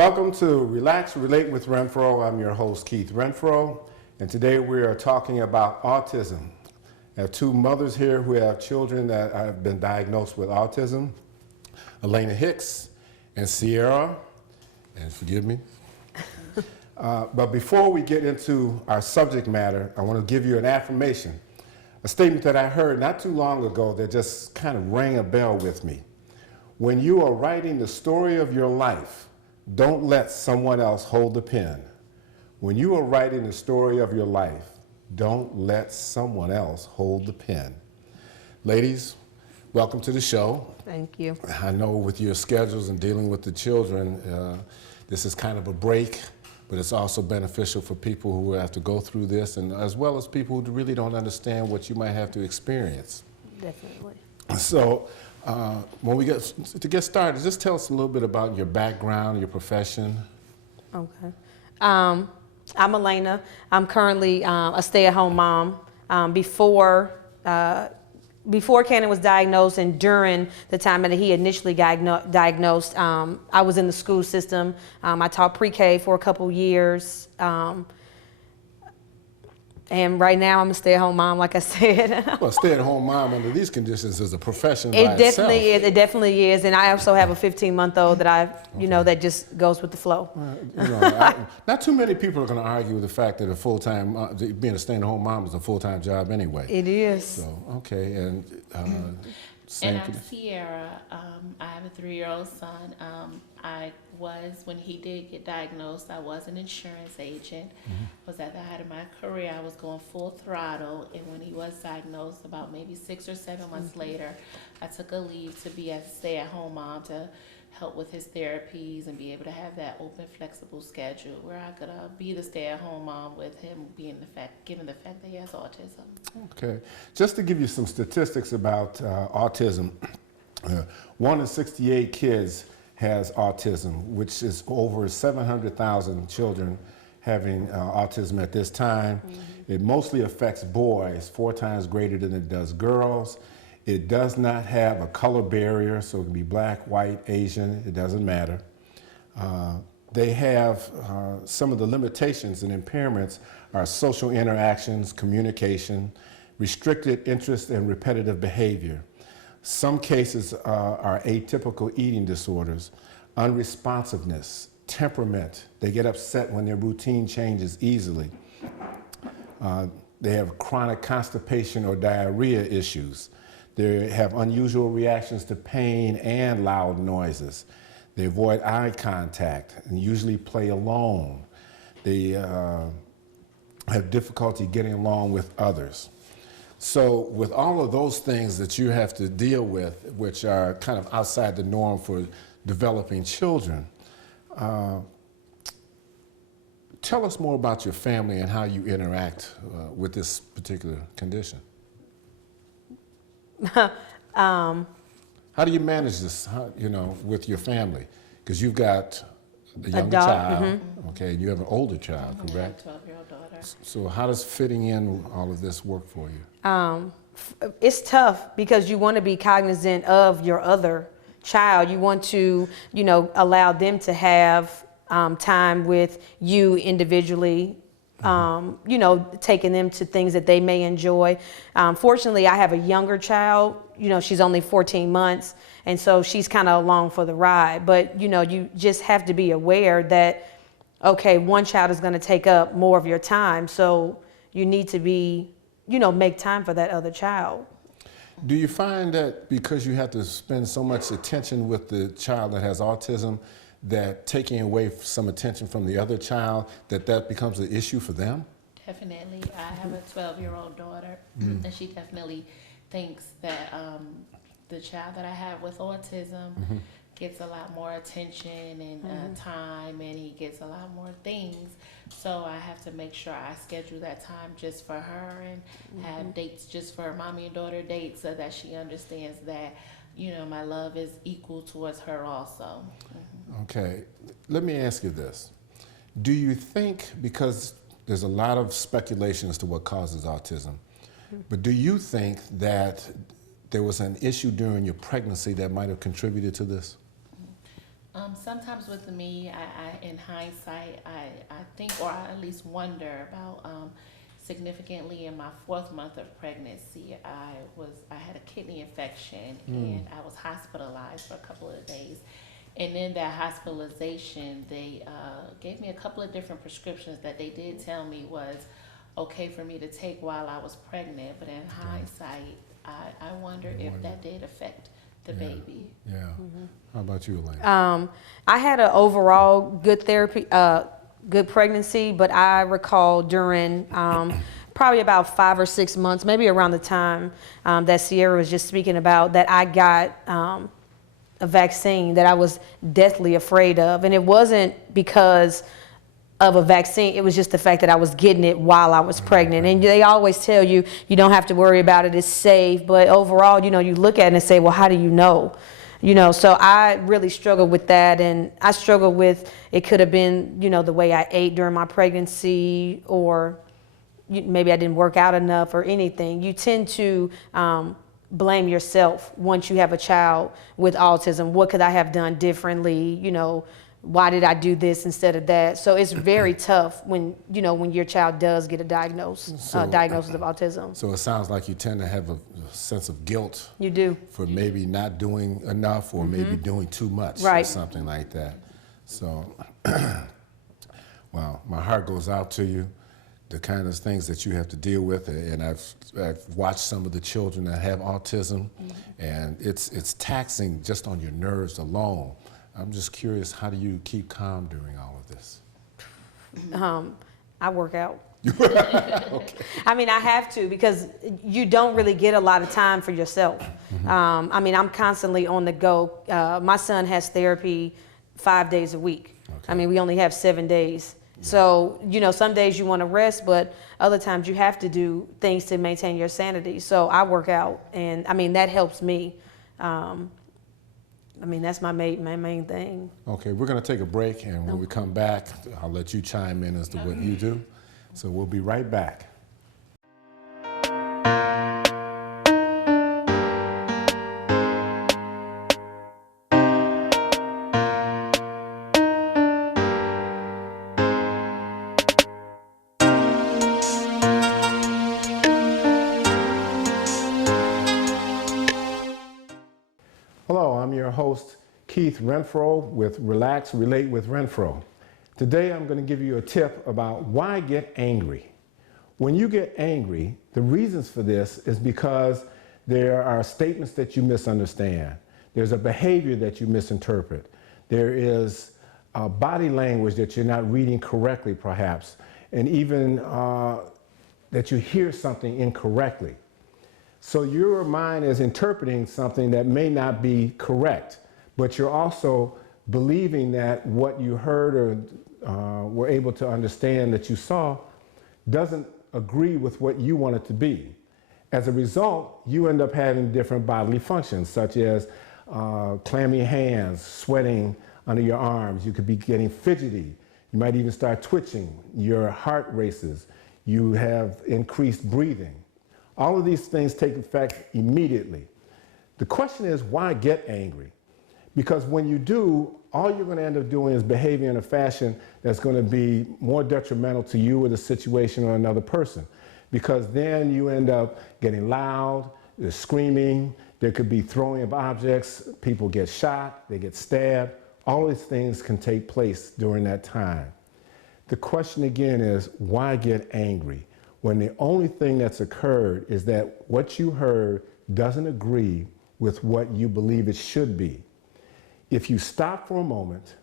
Welcome to Relax, Relate with Renfroe. I'm your host, Keith Renfroe, and today we are talking about autism. I have two mothers here who have children that have been diagnosed with autism, Alaina Hicks and Ciera, and forgive me. But before we get into our subject matter, I want to give you an affirmation, a statement that I heard not too long ago that just kind of rang a bell with me. When you are writing the story of your life, don't let someone else hold the pen. When you are writing the story of your life, don't let someone else hold the pen. Ladies, welcome to the show. Thank you. I know with your schedules and dealing with the children, this is kind of a break, but it's also beneficial for people who have to go through this, and as well as people who really don't understand what you might have to experience. Definitely. So, when we get started, just tell us a little bit about your background, your profession. Okay. I'm Alaina. I'm currently a stay-at-home mom. Before Cannon was diagnosed and during the time that he initially diagnosed, I was in the school system. I taught pre-K for a couple years. And right now I'm a stay-at-home mom, like I said. Well, stay-at-home mom under these conditions is a profession by It definitely itself. is. It definitely is. And I also have a 15-month-old that that just goes with the flow. Not too many people are going to argue with the fact that being a stay-at-home mom is a full-time job anyway. It is. So, okay, and And I'm Ciera. I have a 3-year-old son. When he did get diagnosed, I was an insurance agent. Was at the height of my career. I was going full throttle. And when he was diagnosed, about maybe 6 or 7 months later, I took a leave to be a stay-at-home mom to help with his therapies and be able to have that open, flexible schedule where I could be the stay-at-home mom with him given the fact that he has autism. Okay, just to give you some statistics about autism, 1 in 68 kids has autism, which is over 700,000 children having autism at this time. It mostly affects boys, 4 times greater than it does girls. It does not have a color barrier, so it can be black, white, Asian, it doesn't matter. They have some of the limitations and impairments are social interactions, communication, restricted interest, and repetitive behavior. Some cases are atypical eating disorders, unresponsiveness, temperament. They get upset when their routine changes easily. They have chronic constipation or diarrhea issues. They have unusual reactions to pain and loud noises. They avoid eye contact and usually play alone. They have difficulty getting along with others. So with all of those things that you have to deal with, which are kind of outside the norm for developing children, tell us more about your family and how you interact with this particular condition. How do you manage this, with your family? Because you've got a younger child, okay, and you have an older child, correct? I have a 12-year-old daughter. So how does fitting in all of this work for you? It's tough because you want to be cognizant of your other child. You want to, allow them to have time with you individually, taking them to things that they may enjoy. Fortunately, I have a younger child. She's only 14 months, and so she's kind of along for the ride. But, you just have to be aware that, okay, one child is going to take up more of your time, so you need to be, make time for that other child. Do you find that because you have to spend so much attention with the child that has autism, that taking away some attention from the other child, that becomes an issue for them? Definitely. I have a 12-year-old daughter, and she definitely thinks that the child that I have with autism gets a lot more attention and time, and he gets a lot more things. So I have to make sure I schedule that time just for her and have dates just for mommy and daughter dates so that she understands that, my love is equal towards her also. Okay, let me ask you this. Do you think, because there's a lot of speculation as to what causes autism, but do you think that there was an issue during your pregnancy that might have contributed to this? Sometimes with me, in hindsight, I think, or I at least wonder about significantly in my 4th month of pregnancy, I had a kidney infection and I was hospitalized for a couple of days. And in that hospitalization, they gave me a couple of different prescriptions that they did tell me was okay for me to take while I was pregnant. But in hindsight, I wonder if that did affect the baby. Yeah. How about you, Alaina? I had an overall good therapy, good pregnancy, but I recall during probably about 5 or 6 months, maybe around the time that Ciera was just speaking about, that I got a vaccine that I was deathly afraid of. And it wasn't because of a vaccine, it was just the fact that I was getting it while I was pregnant. And they always tell you, you don't have to worry about it, it's safe. But overall, you know, you look at it and say, well, how do you know? You know, so I really struggled with that. And I struggled with, it could have been, you know, the way I ate during my pregnancy, or maybe I didn't work out enough or anything. You tend to blame yourself once you have a child with autism. What could I have done differently? You know, why did I do this instead of that? So it's very tough when, you know, when your child does get a diagnosis of autism. So it sounds like you tend to have a sense of guilt. You do. For maybe not doing enough, or maybe doing too much, Right. or something like that. So, well, my heart goes out to you. The kind of things that you have to deal with, and I've watched some of the children that have autism, and it's taxing just on your nerves alone. I'm just curious, how do you keep calm during all of this? I work out. Okay. I mean, I have to, because you don't really get a lot of time for yourself. I mean, I'm constantly on the go. My son has therapy 5 days a week. Okay. I mean, we only have 7 days. So, you know, some days you want to rest, but other times you have to do things to maintain your sanity. So I work out, and I mean, that helps me. I mean, that's my main thing. Okay, we're going to take a break, and when we come back, I'll let you chime in as to what you do. So we'll be right back. Hello, I'm your host, Keith Renfroe with Relax, Relate with Renfroe. Today I'm going to give you a tip about why get angry. When you get angry, the reasons for this is because there are statements that you misunderstand. There's a behavior that you misinterpret. There is body language that you're not reading correctly, perhaps, and even that you hear something incorrectly. So your mind is interpreting something that may not be correct, but you're also believing that what you heard or were able to understand that you saw doesn't agree with what you want it to be. As a result, you end up having different bodily functions, such as clammy hands, sweating under your arms. You could be getting fidgety. You might even start twitching. Your heart races. You have increased breathing. All of these things take effect immediately. The question is, why get angry? Because when you do, all you're going to end up doing is behaving in a fashion that's going to be more detrimental to you or the situation or another person. Because then you end up getting loud, there's screaming, there could be throwing of objects, people get shot, they get stabbed. All these things can take place during that time. The question again is, why get angry? When the only thing that's occurred is that what you heard doesn't agree with what you believe it should be. If you stop for a moment,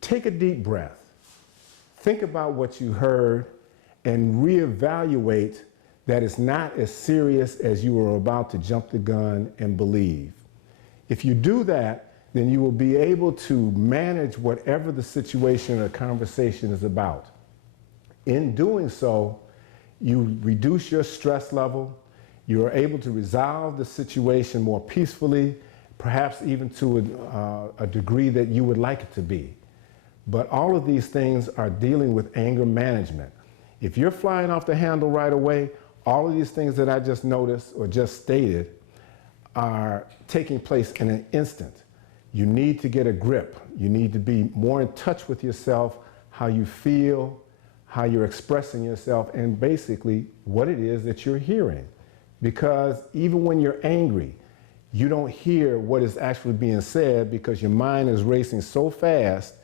take a deep breath, think about what you heard, and reevaluate that it's not as serious as you were about to jump the gun and believe. If you do that, then you will be able to manage whatever the situation or conversation is about. In doing so, you reduce your stress level, you are able to resolve the situation more peacefully, perhaps even to a degree that you would like it to be. But all of these things are dealing with anger management. If you're flying off the handle right away, all of these things that I just noticed or just stated are taking place in an instant. You need to get a grip. You need to be more in touch with yourself, how you feel, how you're expressing yourself, and basically what it is that you're hearing. Because even when you're angry, you don't hear what is actually being said because your mind is racing so fast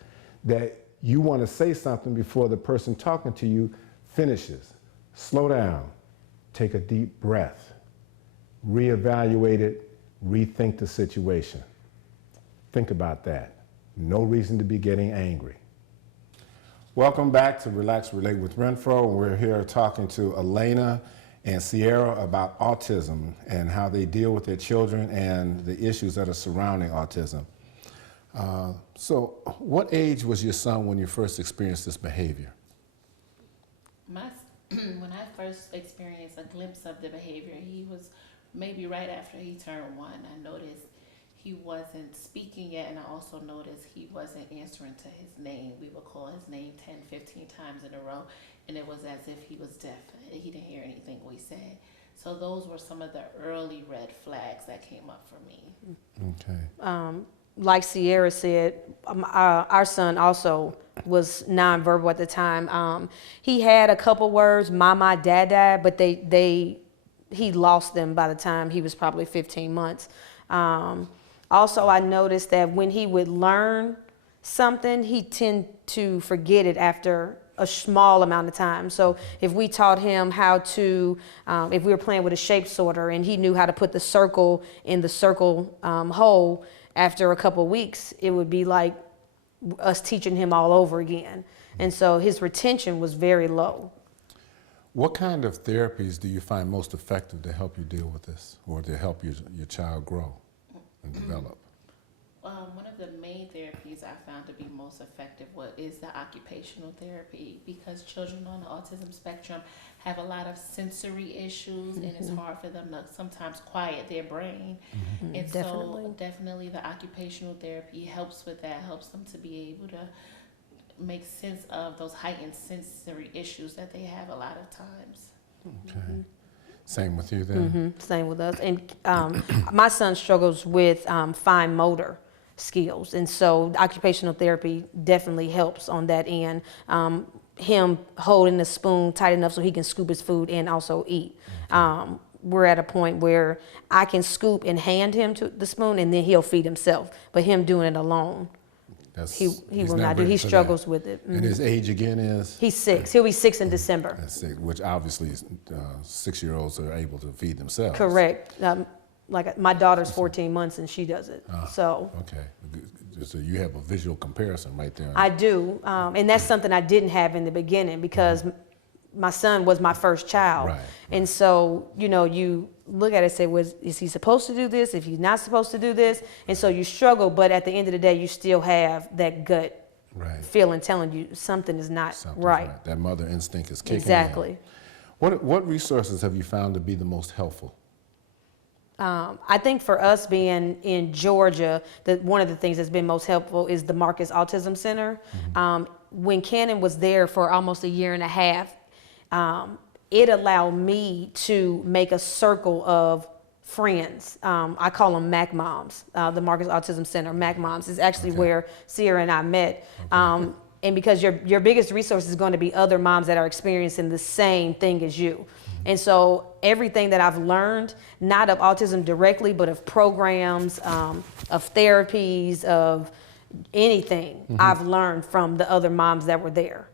that you want to say something before the person talking to you finishes. Slow down, take a deep breath, reevaluate it, rethink the situation. Think about that. No reason to be getting angry. Welcome back to Relax Relate with Renfroe. We're here talking to Alaina and Ciera about autism and how they deal with their children and the issues that are surrounding autism. So what age was your son when you first experienced this behavior? When I first experienced a glimpse of the behavior, he was maybe right after he turned 1. I noticed he wasn't speaking yet, and I also noticed he wasn't answering to his name. We would call his name 10, 15 times in a row, and it was as if he was deaf. He didn't hear anything we said. So those were some of the early red flags that came up for me. Okay. Like Ciera said, our son also was nonverbal at the time. He had a couple words, mama, dada, but he lost them by the time he was probably 15 months. Also, I noticed that when he would learn something, he tend to forget it after a small amount of time. So if we taught him how to, if we were playing with a shape sorter and he knew how to put the circle in the circle hole, after a couple weeks, it would be like us teaching him all over again. And so his retention was very low. What kind of therapies do you find most effective to help you deal with this or to help your child grow and develop? One of the main therapies I found to be most effective is the occupational therapy, because children on the autism spectrum have a lot of sensory issues, and it's hard for them to sometimes quiet their brain. And so definitely the occupational therapy helps with that, helps them to be able to make sense of those heightened sensory issues that they have a lot of times. Okay. Same with you then? Same with us. And my son struggles with fine motor skills, and so occupational therapy definitely helps on that end. Him holding the spoon tight enough so he can scoop his food and also eat. We're at a point where I can scoop and hand him to the spoon, and then he'll feed himself. But him doing it alone, he will not do. He struggles with it. And his age again is? He's 6. He'll be 6 in December. That's 6, which obviously 6-year-olds are able to feed themselves. Correct. Like my daughter's 14 months and she does it. So. Okay. So you have a visual comparison right there. I do. And that's something I didn't have in the beginning because my son was my first child. Right. And so, you look at it and say, is he supposed to do this? If he's not supposed to do this? And so you struggle, but at the end of the day, you still have that gut feeling telling you something is not right. That mother instinct is kicking in. Exactly. What resources have you found to be the most helpful? I think for us being in Georgia, one of the things that's been most helpful is the Marcus Autism Center. When Cannon was there for almost a year and a half, it allowed me to make a circle of friends. I call them MAC moms. The Marcus Autism Center, MAC moms, is actually where Ciera and I met. And because your biggest resource is going to be other moms that are experiencing the same thing as you. And so everything that I've learned, not of autism directly, but of programs, of therapies, of anything, I've learned from the other moms that were there.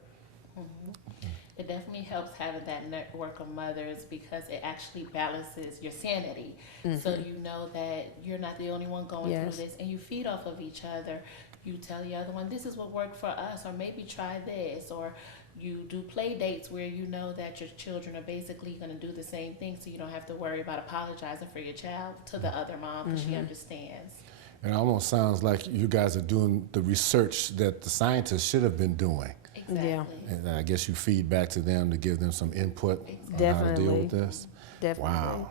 It definitely helps having that network of mothers because it actually balances your sanity. So you know that you're not the only one going through this, and you feed off of each other. You tell the other one, this is what worked for us, or maybe try this, or you do play dates where you know that your children are basically going to do the same thing, so you don't have to worry about apologizing for your child to the other mom because she understands. It almost sounds like you guys are doing the research that the scientists should have been doing. Exactly. Yeah. And I guess you feed back to them to give them some input on how to deal with this. Definitely. Wow.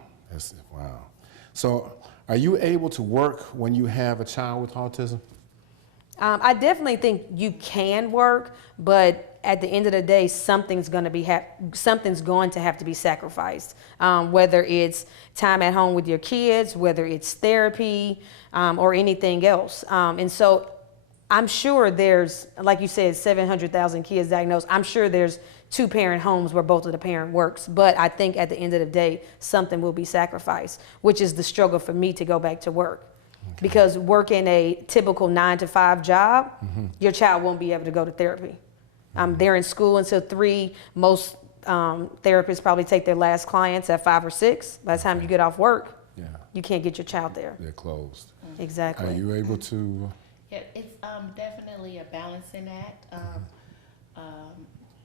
Wow. So are you able to work when you have a child with autism? I definitely think you can work, but at the end of the day, something's going to have to be sacrificed, whether it's time at home with your kids, whether it's therapy, or anything else. And so I'm sure there's, like you said, 700,000 kids diagnosed. I'm sure there's 2-parent homes where both of the parent works. But I think at the end of the day, something will be sacrificed, which is the struggle for me to go back to work. Okay. Because working a typical 9-to-5 job, your child won't be able to go to therapy. They're in school until 3. Most therapists probably take their last clients at 5 or 6. By the time you get off work, you can't get your child there. They're closed. Exactly. Are you able to? Yeah, it's definitely a balancing act.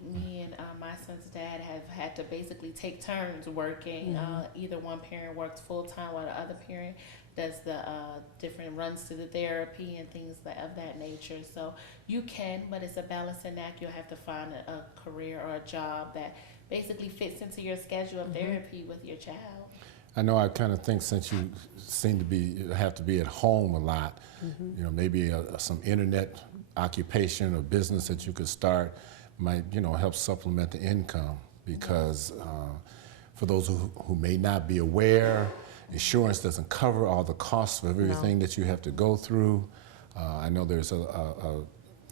Me and my son's dad have had to basically take turns working. Either one parent works full time while the other parent does the different runs to the therapy and things of that nature. So you can, but it's a balancing act. You'll have to find a career or a job that basically fits into your schedule of therapy with your child. I know I kind of think since you seem to have to be at home a lot, you know, maybe some internet occupation or business that you could start might, you know, help supplement the income, because for those who may not be aware, insurance doesn't cover all the costs of everything that you have to go through. I know there's a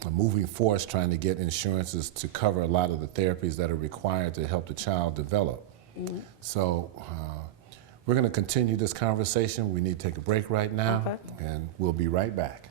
moving force trying to get insurances to cover a lot of the therapies that are required to help the child develop. So we're going to continue this conversation. We need to take a break right now, and we'll be right back.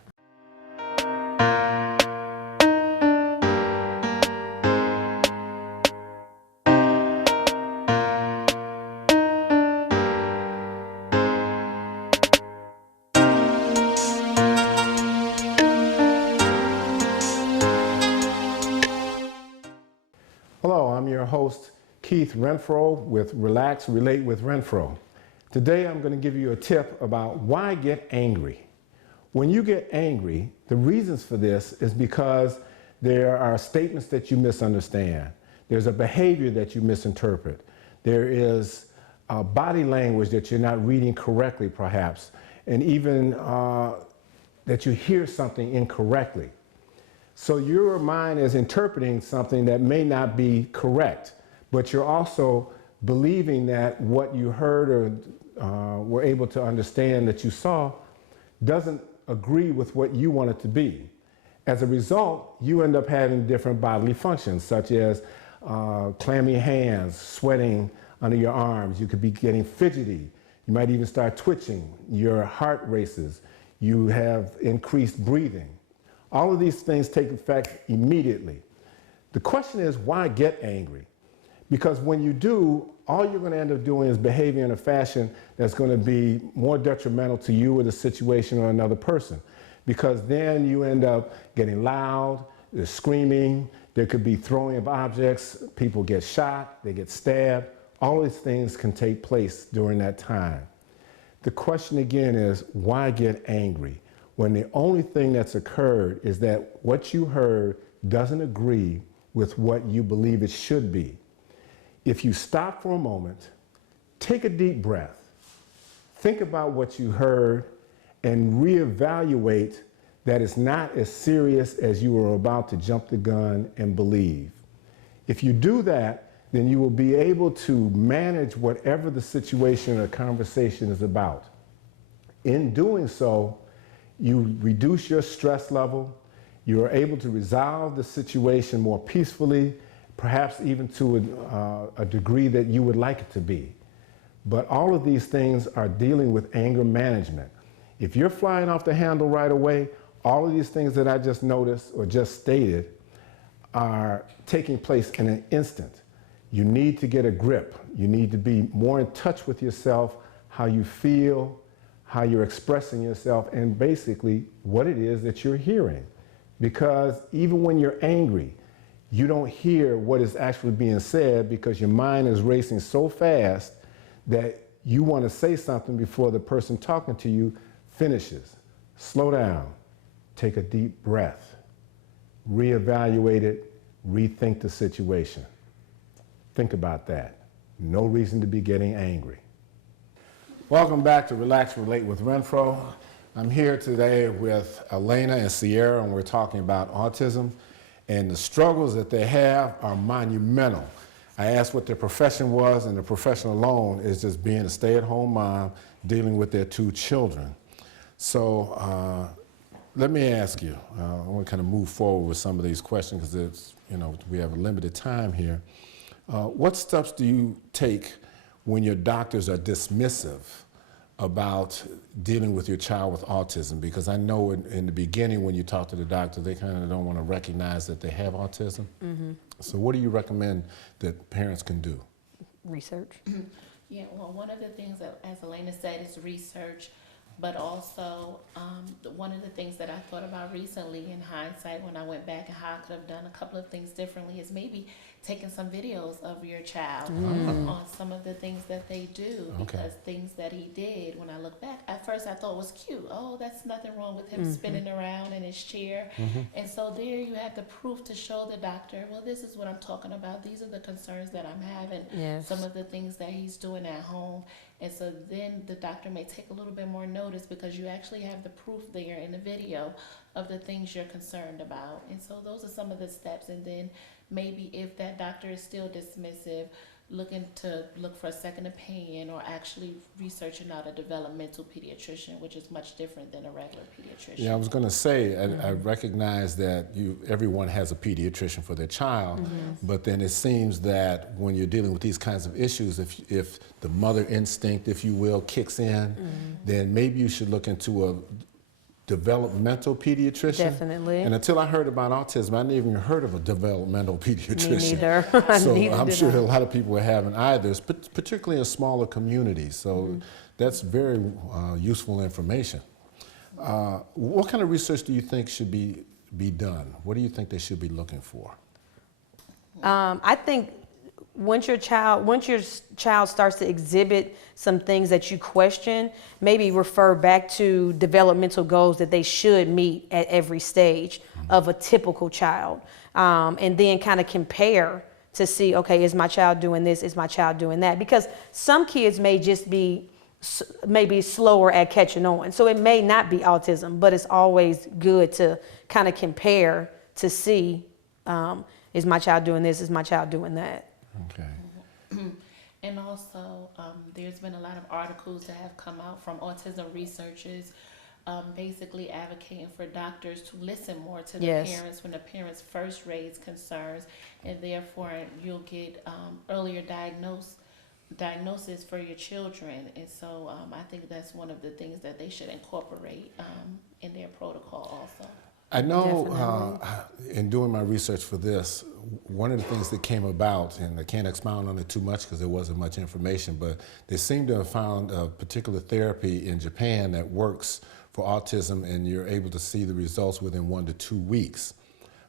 Hello, I'm your host, Keith Renfroe with Relax, Relate with Renfroe. Today I'm going to give you a tip about why get angry. When you get angry, the reasons for this is because there are statements that you misunderstand. There's a behavior that you misinterpret. There is body language that you're not reading correctly perhaps, and even that you hear something incorrectly. So your mind is interpreting something that may not be correct, but you're also believing that what you heard or were able to understand that you saw doesn't agree with what you want it to be. As a result, you end up having different bodily functions, such as clammy hands, sweating under your arms. You could be getting fidgety. You might even start twitching. Your heart races. You have increased breathing. All of these things take effect immediately. The question is, why get angry? Because when you do, all you're going to end up doing is behaving in a fashion that's going to be more detrimental to you or the situation or another person. Because then you end up getting loud, there's screaming, there could be throwing of objects, people get shot, they get stabbed. All these things can take place during that time. The question again is, why get angry? When the only thing that's occurred is that what you heard doesn't agree with what you believe it should be. If you stop for a moment, take a deep breath, think about what you heard, and reevaluate that it's not as serious as you were about to jump the gun and believe. If you do that, then you will be able to manage whatever the situation or conversation is about. In doing so, you reduce your stress level, you are able to resolve the situation more peacefully, perhaps even to a degree that you would like it to be. But all of these things are dealing with anger management. If you're flying off the handle right away, all of these things that I just noticed or just stated are taking place in an instant. You need to get a grip. You need to be more in touch with yourself, how you feel, how you're expressing yourself, and basically what it is that you're hearing. Because even when you're angry, you don't hear what is actually being said because your mind is racing so fast that you want to say something before the person talking to you finishes. Slow down, take a deep breath, reevaluate it, rethink the situation. Think about that. No reason to be getting angry. Welcome back to Relax, Relate with Renfroe. I'm here today with Alaina and Ciera, and we're talking about autism. and the struggles that they have are monumental. I asked what their profession was, and the profession alone is just being a stay-at-home mom dealing with their 2 children. So let me ask you, I want to kind of move forward with some of these questions because it's, we have a limited time here. What steps do you take when your doctors are dismissive about dealing with your child with autism? Because I know in the beginning when you talk to the doctor, they kind of don't want to recognize that they have autism. Mm-hmm. So what do you recommend that parents can do? Research. Yeah, well, one of the things that, as Alaina said, is research, but also one of the things that I thought about recently in hindsight when I went back and how I could have done a couple of things differently is maybe taking some videos of your child on some of the things that they do, because things that he did, when I look back, at first I thought was cute. Oh, that's nothing wrong with him spinning around in his chair. And so there you have the proof to show the doctor, well, this is what I'm talking about. These are the concerns that I'm having. Yes. Some of the things that he's doing at home. And so then the doctor may take a little bit more notice because you actually have the proof there in the video of the things you're concerned about. And so those are some of the steps. And then maybe if that doctor is still dismissive, look for a second opinion, or actually researching out a developmental pediatrician, which is much different than a regular pediatrician. Yeah, I was going to say, I recognize that everyone has a pediatrician for their child, but then it seems that when you're dealing with these kinds of issues, if the mother instinct, if you will, kicks in, then maybe you should look into a developmental pediatrician. Definitely. And until I heard about autism, I never even heard of a developmental pediatrician. Me neither. So Neither I'm did sure I. a lot of people are having either, particularly in smaller communities. So that's very useful information. What kind of research do you think should be done? What do you think they should be looking for? I think once your child starts to exhibit some things that you question, maybe refer back to developmental goals that they should meet at every stage of a typical child, and then kind of compare to see, okay, is my child doing this? Is my child doing that? Because some kids may just be maybe slower at catching on, so it may not be autism, but it's always good to kind of compare to see, is my child doing this? Is my child doing that? Okay. And also, there's been a lot of articles that have come out from autism researchers, basically advocating for doctors to listen more to the parents when the parents first raise concerns, and therefore you'll get earlier diagnosis for your children. And so I think that's one of the things that they should incorporate in their protocol also. I know in doing my research for this, one of the things that came about, and I can't expound on it too much because there wasn't much information, but they seem to have found a particular therapy in Japan that works for autism, and you're able to see the results within 1 to 2 weeks.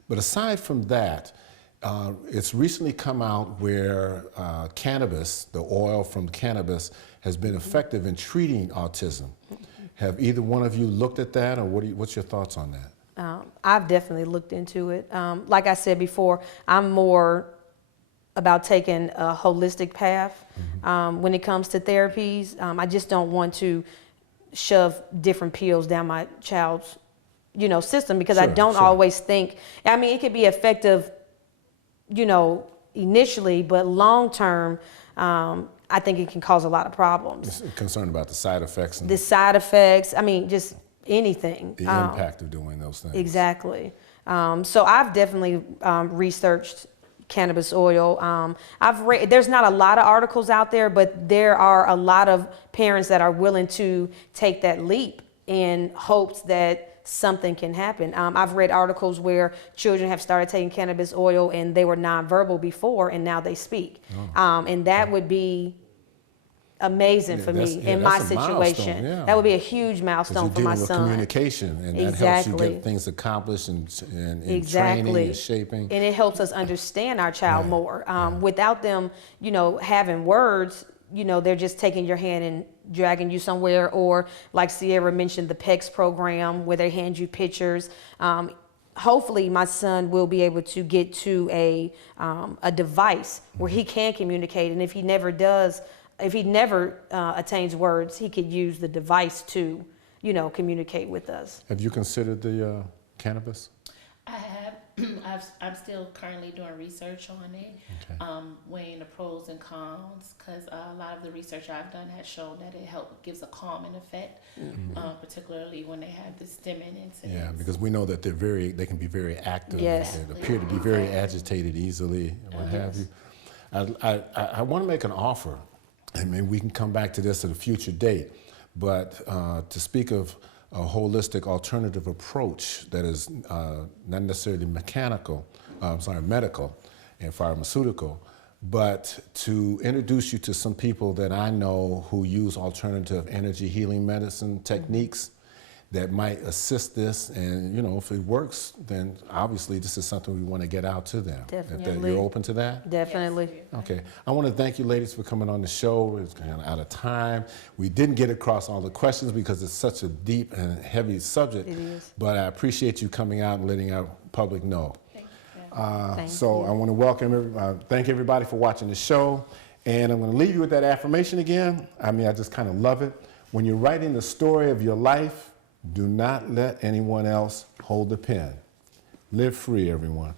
But aside from that, it's recently come out where cannabis, the oil from cannabis, has been effective in treating autism. Have either one of you looked at that, or what's your thoughts on that? I've definitely looked into it. Like I said before, I'm more about taking a holistic path when it comes to therapies. I just don't want to shove different pills down my child's, system, because I don't always think, I mean, it could be effective, initially, but long term, I think it can cause a lot of problems. Concerned about the side effects. And the side effects, I mean, just anything. The impact of doing those things. Exactly. So I've definitely researched cannabis oil. I've read, there's not a lot of articles out there, but there are a lot of parents that are willing to take that leap in hopes that something can happen. I've read articles where children have started taking cannabis oil and they were nonverbal before and now they speak. And that would be amazing for me in my situation. That would be a huge milestone for my son. You're dealing with communication, and that helps you get things accomplished and training and shaping. And it helps us understand our child more. Without them, having words, they're just taking your hand and dragging you somewhere, or like Ciera mentioned, the PECS program where they hand you pictures. Hopefully my son will be able to get to a device where he can communicate, and if he never attains words, he could use the device to, communicate with us. Have you considered the cannabis? I have. I'm still currently doing research on it, Okay. weighing the pros and cons, because a lot of the research I've done has shown that it gives a calming effect, particularly when they have the stimming incidents. Yeah, because we know that they can be very active. Yes. And appear to be very agitated easily, and what have you. I want to make an offer. I mean, we can come back to this at a future date, but to speak of a holistic alternative approach that is not necessarily medical and pharmaceutical, but to introduce you to some people that I know who use alternative energy healing medicine techniques that might assist this. And, you know, if it works, then obviously this is something we want to get out to them. Definitely. You're open to that? Definitely. Okay. I want to thank you ladies for coming on the show. It's kind of out of time. We didn't get across all the questions because it's such a deep and heavy subject. It is. But I appreciate you coming out and letting our public know. Thank Thank So you. I want to thank everybody for watching the show. And I'm going to leave you with that affirmation again. I mean, I just kind of love it. When you're writing the story of your life, do not let anyone else hold the pen. Live free, everyone.